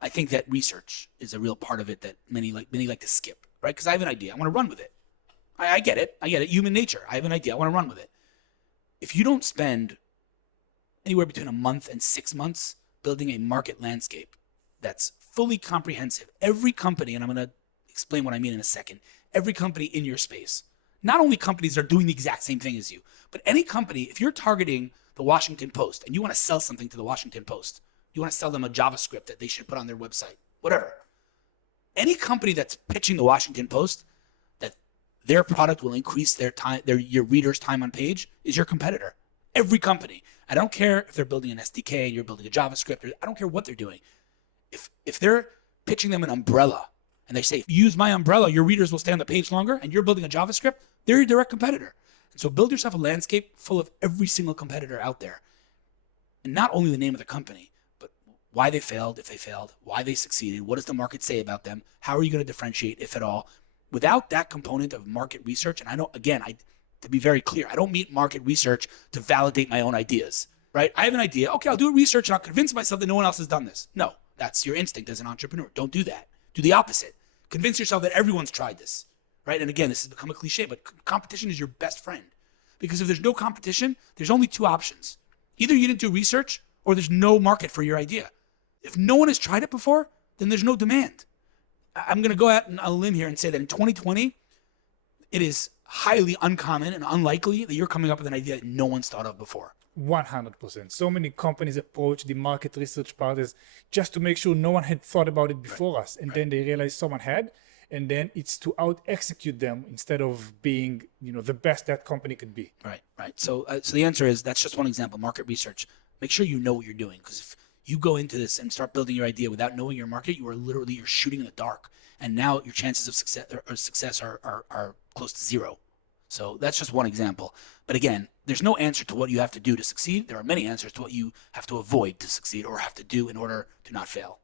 I think that research is a real part of it that many like to skip, right? Because I have an idea. I want to run with it. I get it. Human nature. I have an idea. I want to run with it. If you don't spend anywhere between a month and 6 months building a market landscape that's fully comprehensive, every company, and I'm going to explain what I mean in a second, every company in your space, not only companies that are doing the exact same thing as you, but any company, if you're targeting the Washington Post and you want to sell something to the Washington Post, you want to sell them a JavaScript that they should put on their website, whatever. Any company that's pitching the Washington Post that their product will increase your readers' time on page is your competitor. Every company. I don't care if they're building an SDK and you're building a JavaScript. I don't care what they're doing. If they're pitching them an umbrella and they say, if you use my umbrella, your readers will stay on the page longer, and you're building a JavaScript, they're your direct competitor. And so build yourself a landscape full of every single competitor out there. And not only the name of the company, but why they failed, if they failed, why they succeeded, what does the market say about them, how are you going to differentiate, if at all. Without that component of market research, and I know, again, to be very clear, I don't mean market research to validate my own ideas, right? I have an idea. Okay, I'll do research and I'll convince myself that no one else has done this. No, that's your instinct as an entrepreneur. Don't do that. Do the opposite. Convince yourself that everyone's tried this, right? And again, this has become a cliche, but competition is your best friend. Because if there's no competition, there's only two options. Either you didn't do research or there's no market for your idea. If no one has tried it before, then there's no demand. I'm going to go out on a limb here and say that in 2020, it is highly uncommon and unlikely that you're coming up with an idea that no one's thought of before. 100%. So many companies approach the market research part as just to make sure no one had thought about it before us. And then they realize someone had. And then it's to out-execute them instead of being, the best that company could be. Right. So the answer is, that's just one example, market research. Make sure you know what you're doing, because if you go into this and start building your idea without knowing your market, you're shooting in the dark. And now your chances of success are close to zero. So that's just one example. But again, there's no answer to what you have to do to succeed. There are many answers to what you have to avoid to succeed or have to do in order to not fail.